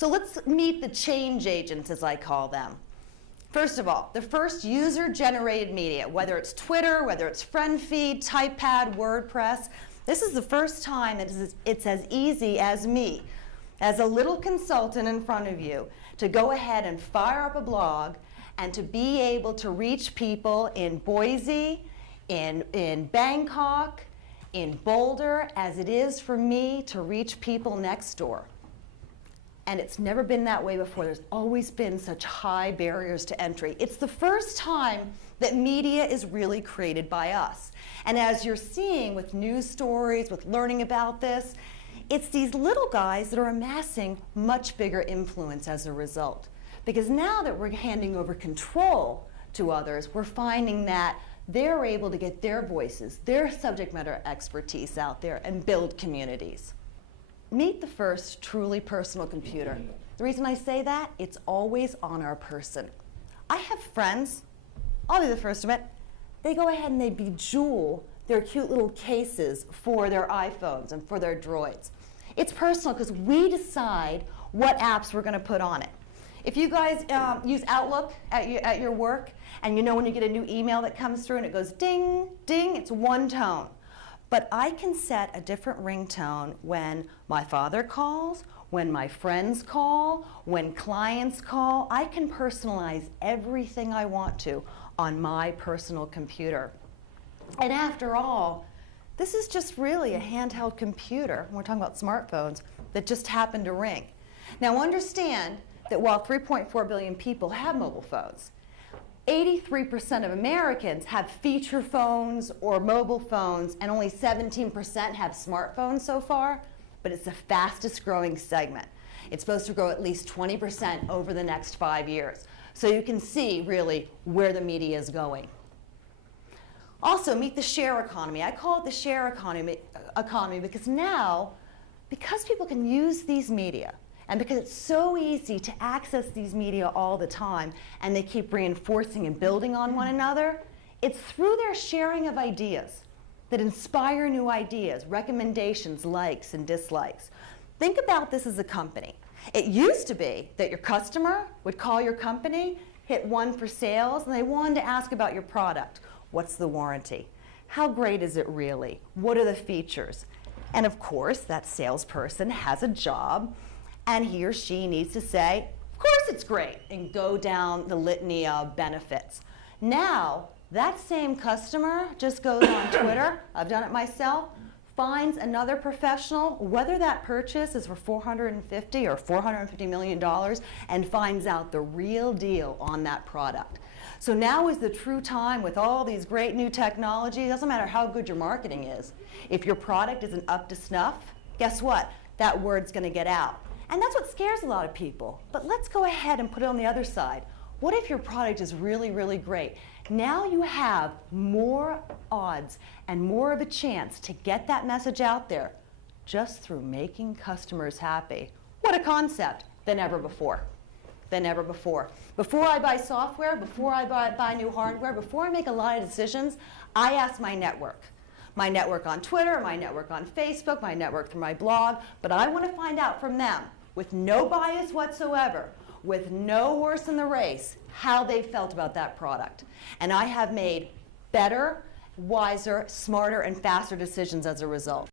So let's meet the change agents, as I call them. First of all, the first user-generated media, whether it's Twitter, whether it's FriendFeed, TypePad, WordPress, this is the first time that it's as easy as me, as a little consultant in front of you, to go ahead and fire up a blog and to be able to reach people in Boise, in Bangkok, in Boulder, as it is for me to reach people next door. And it's never been that way before. There's always been such high barriers to entry. It's the first time that media is really created by us. And as you're seeing with news stories, with learning about this, it's these little guys that are amassing much bigger influence as a result. Because now that we're handing over control to others, we're finding that they're able to get their voices, their subject matter expertise out there and build communities. Meet the first truly personal computer. The reason I say that, it's always on our person. I have friends, I'll be the first to admit, they go ahead and they bejewel their cute little cases for their iPhones and for their Droids. It's personal because we decide what apps we're going to put on it. If you guys use Outlook at your work, and you know when you get a new email that comes through and it goes ding, ding, it's one tone. But I can set a different ringtone when my father calls, when my friends call, when clients call. I can personalize everything I want to on my personal computer. And after all, this is just really a handheld computer, when we're talking about smartphones, that just happened to ring. Now understand that while 3.4 billion people have mobile phones, 83% of Americans have feature phones or mobile phones, and only 17% have smartphones so far, but it's the fastest growing segment. It's supposed to grow at least 20% over the next 5 years. So you can see really where the media is going. Also, meet the share economy. I call it the share economy because now, because people can use these media, and because it's so easy to access these media all the time, and they keep reinforcing and building on one another, it's through their sharing of ideas that inspire new ideas, recommendations, likes, and dislikes. Think about this as a company. It used to be that your customer would call your company, hit 1 for sales, and they wanted to ask about your product. What's the warranty? How great is it really? What are the features? And of course, that salesperson has a job, and he or she needs to say, of course it's great, and go down the litany of benefits. Now, that same customer just goes on Twitter, I've done it myself, finds another professional, whether that purchase is for $450 or $450 million, and finds out the real deal on that product. So now is the true time with all these great new technology. It doesn't matter how good your marketing is. If your product isn't up to snuff, guess what? That word's going to get out. And that's what scares a lot of people. But let's go ahead and put it on the other side. What if your product is really, really great? Now you have more odds and more of a chance to get that message out there just through making customers happy. What a concept than ever before. Than ever before. Before I buy software, before I buy new hardware, before I make a lot of decisions, I ask my network. My network on Twitter, my network on Facebook, my network through my blog, but I want to find out from them, with no bias whatsoever, with no horse in the race, how they felt about that product. And I have made better, wiser, smarter, and faster decisions as a result.